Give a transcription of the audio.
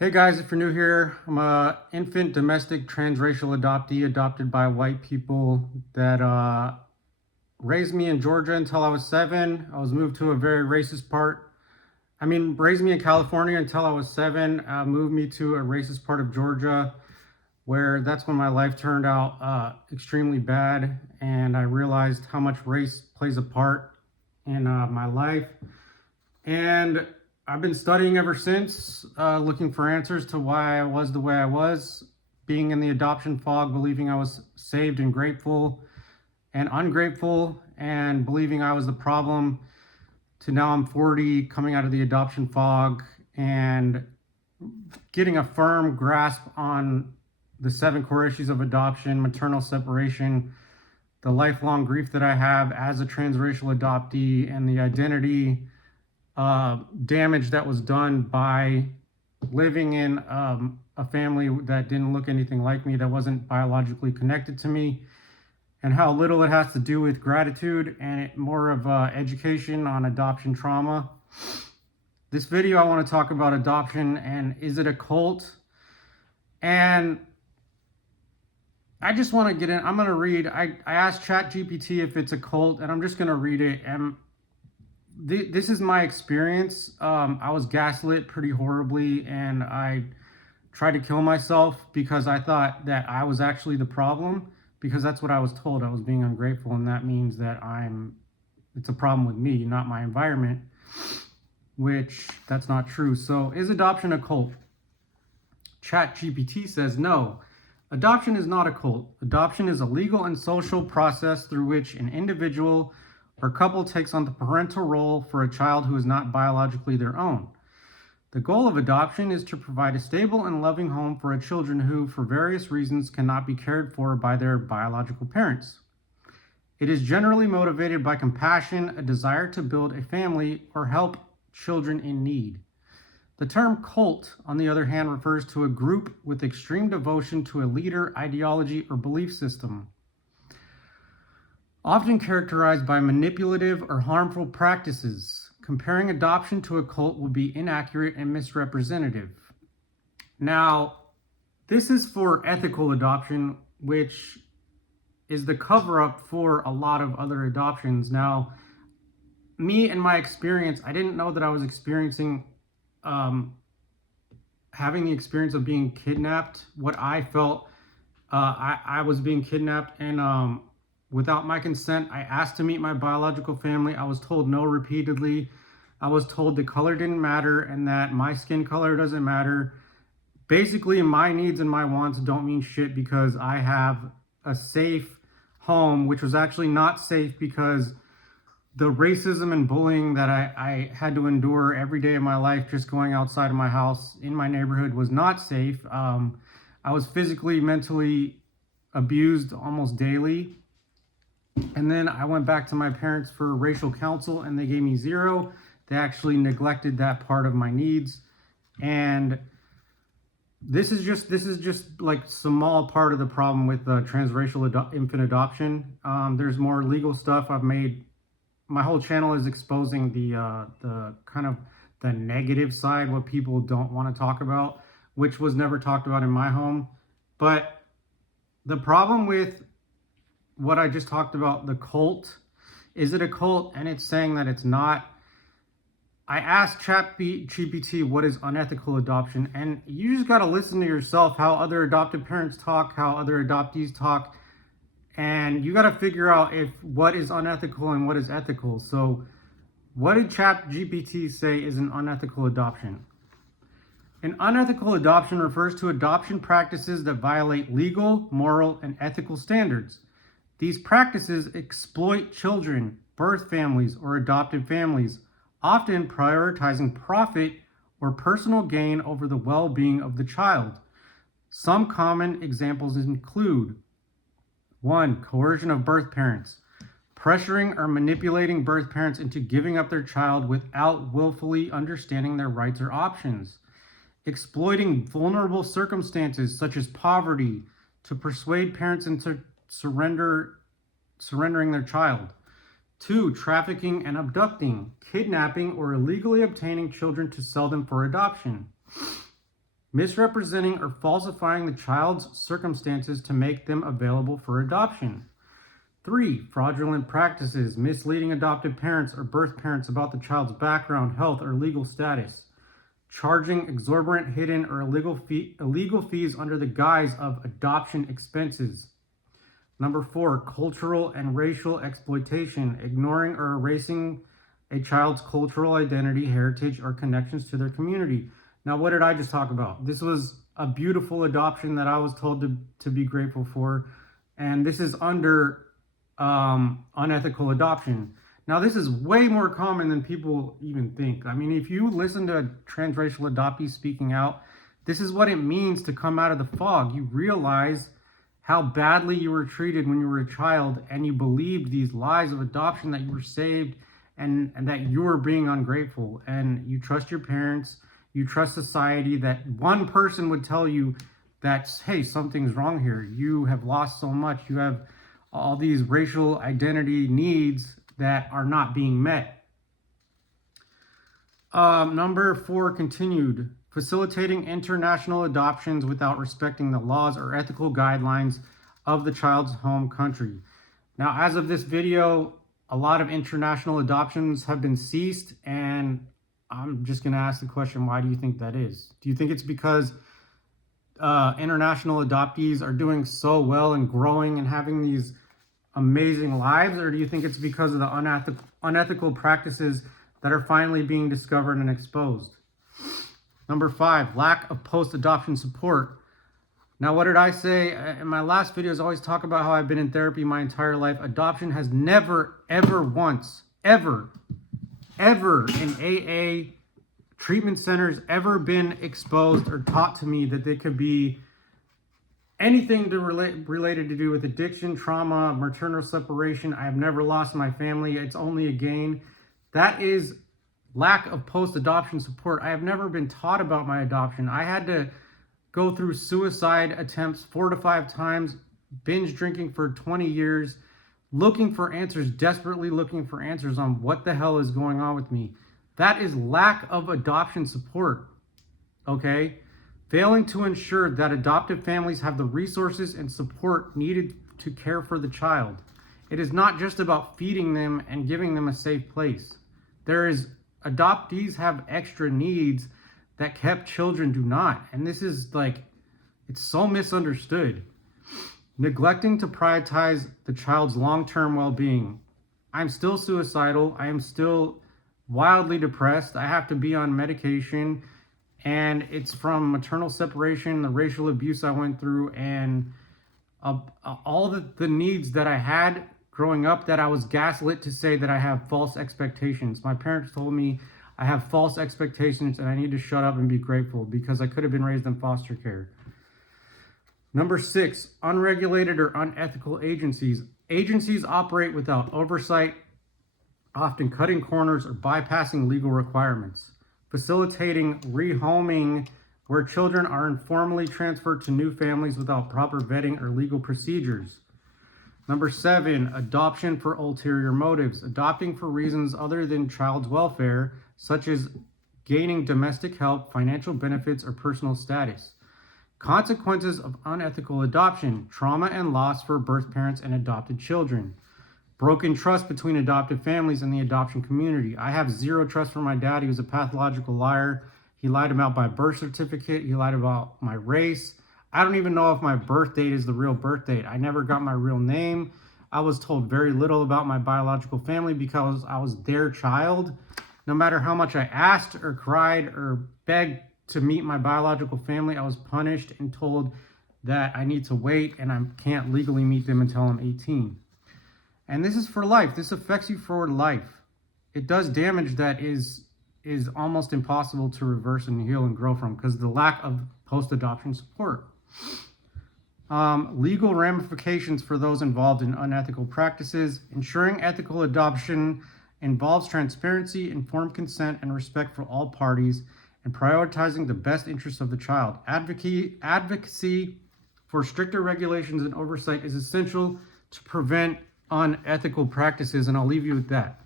Hey guys, if you're new here, I'm a infant domestic transracial adoptee adopted by white people that raised me in Georgia until I was 7. I was moved to a very racist part. Raised me in California until I was 7, moved me to a racist part of Georgia where that's when my life turned out extremely bad, and I realized how much race plays a part in my life. And I've been studying ever since, looking for answers to why I was the way I was, being in the adoption fog, believing I was saved and grateful and ungrateful, and believing I was the problem, to now I'm 40, coming out of the adoption fog and getting a firm grasp on the 7 core issues of adoption, maternal separation, the lifelong grief that I have as a transracial adoptee, and the identity damage that was done by living in a family that didn't look anything like me, that wasn't biologically connected to me, and how little it has to do with gratitude and more of education on adoption trauma. This video, I want to talk about adoption and is it a cult? And I just want to get in. I'm going to read. I asked ChatGPT if it's a cult, and I'm just going to read it. And this is my experience. I was gaslit pretty horribly, and I tried to kill myself because I thought that I was actually the problem, because that's what I was told. I was being ungrateful, and that means that it's a problem with me, not my environment, which that's not true. So is adoption a cult? ChatGPT says no. Adoption is not a cult. Adoption is a legal and social process through which an individual or couple takes on the parental role for a child who is not biologically their own. The goal of adoption is to provide a stable and loving home for a children who, for various reasons, cannot be cared for by their biological parents. It is generally motivated by compassion, a desire to build a family, or help children in need. The term cult, on the other hand, refers to a group with extreme devotion to a leader, ideology, or belief system, often characterized by manipulative or harmful practices. Comparing adoption to a cult will be inaccurate and misrepresentative. Now, this is for ethical adoption, which is the cover-up for a lot of other adoptions. Now, me and my experience, I didn't know that I was experiencing having the experience of being kidnapped. What I felt, I was being kidnapped, and without my consent, I asked to meet my biological family. I was told no repeatedly. I was told the color didn't matter and that my skin color doesn't matter. Basically, my needs and my wants don't mean shit because I have a safe home, which was actually not safe because the racism and bullying that I had to endure every day of my life, just going outside of my house in my neighborhood, was not safe. I was physically, mentally abused almost daily. And then I went back to my parents for racial counsel, and they gave me 0. They actually neglected that part of my needs. And this is just like small part of the problem with transracial infant adoption. There's more legal stuff. I've made, my whole channel is exposing the kind of the negative side, what people don't want to talk about, which was never talked about in my home. But the problem with what I just talked about, the cult, is it a cult? And it's saying that it's not. I asked ChatGPT what is unethical adoption, and you just got to listen to yourself, how other adopted parents talk, how other adoptees talk, and you got to figure out if what is unethical and what is ethical. So what did ChatGPT say is an unethical adoption? An unethical adoption refers to adoption practices that violate legal, moral, and ethical standards. These practices exploit children, birth families, or adopted families, often prioritizing profit or personal gain over the well-being of the child. Some common examples include: 1. Coercion of birth parents. Pressuring or manipulating birth parents into giving up their child without willfully understanding their rights or options. Exploiting vulnerable circumstances such as poverty to persuade parents into surrendering their child. 2. Trafficking and abducting, kidnapping or illegally obtaining children to sell them for adoption. misrepresenting or falsifying the child's circumstances to make them available for adoption. 3. Fraudulent practices, misleading adopted parents or birth parents about the child's background, health, or legal status. Charging exorbitant, hidden, or illegal fees under the guise of adoption expenses. Number 4, cultural and racial exploitation, ignoring or erasing a child's cultural identity, heritage, or connections to their community. Now, what did I just talk about? This was a beautiful adoption that I was told to be grateful for, and this is under unethical adoption. Now, this is way more common than people even think. I mean, if you listen to a transracial adoptee speaking out, this is what it means to come out of the fog. You realize how badly you were treated when you were a child, and you believed these lies of adoption, that you were saved, and that you were being ungrateful. And you trust your parents, you trust society, that one person would tell you that, hey, something's wrong here. You have lost so much. You have all these racial identity needs that are not being met. Number 4, continued. Facilitating international adoptions without respecting the laws or ethical guidelines of the child's home country. Now, as of this video, a lot of international adoptions have been ceased, and I'm just going to ask the question, why do you think that is? Do you think it's because international adoptees are doing so well and growing and having these amazing lives, or do you think it's because of the unethical practices that are finally being discovered and exposed? Number 5, lack of post-adoption support. Now, what did I say? In my last videos, I always talk about how I've been in therapy my entire life. Adoption has never, ever once, ever in AA treatment centers ever been exposed or taught to me that they could be anything related to do with addiction, trauma, maternal separation. I have never lost my family. It's only a gain. That is lack of post-adoption support. I have never been taught about my adoption. I had to go through suicide attempts 4 to 5 times, binge drinking for 20 years, looking for answers, desperately looking for answers on what the hell is going on with me. That is lack of adoption support, okay? Failing to ensure that adoptive families have the resources and support needed to care for the child. It is not just about feeding them and giving them a safe place. Adoptees have extra needs that kept children do not. And this is it's so misunderstood. Neglecting to prioritize the child's long-term well-being. I'm still suicidal. I am still wildly depressed. I have to be on medication. And it's from maternal separation, the racial abuse I went through, and all the needs that I had growing up, that I was gaslit to say that I have false expectations. My parents told me I have false expectations and I need to shut up and be grateful because I could have been raised in foster care. Number 6, unregulated or unethical agencies. Agencies operate without oversight, often cutting corners or bypassing legal requirements. Facilitating rehoming, where children are informally transferred to new families without proper vetting or legal procedures. Number 7, adoption for ulterior motives. Adopting for reasons other than child's welfare, such as gaining domestic help, financial benefits, or personal status. Consequences of unethical adoption, trauma and loss for birth parents and adopted children. Broken trust between adoptive families and the adoption community. I have zero trust for my dad. He was a pathological liar. He lied about my birth certificate. He lied about my race. I don't even know if my birth date is the real birth date. I never got my real name. I was told very little about my biological family because I was their child. No matter how much I asked or cried or begged to meet my biological family, I was punished and told that I need to wait and I can't legally meet them until I'm 18. And this is for life. This affects you for life. It does damage that is almost impossible to reverse and heal and grow from because of the lack of post-adoption support. Legal ramifications for those involved in unethical practices. Ensuring ethical adoption involves transparency, informed consent, and respect for all parties, and prioritizing the best interests of the child. Advocacy for stricter regulations and oversight is essential to prevent unethical practices, and I'll leave you with that.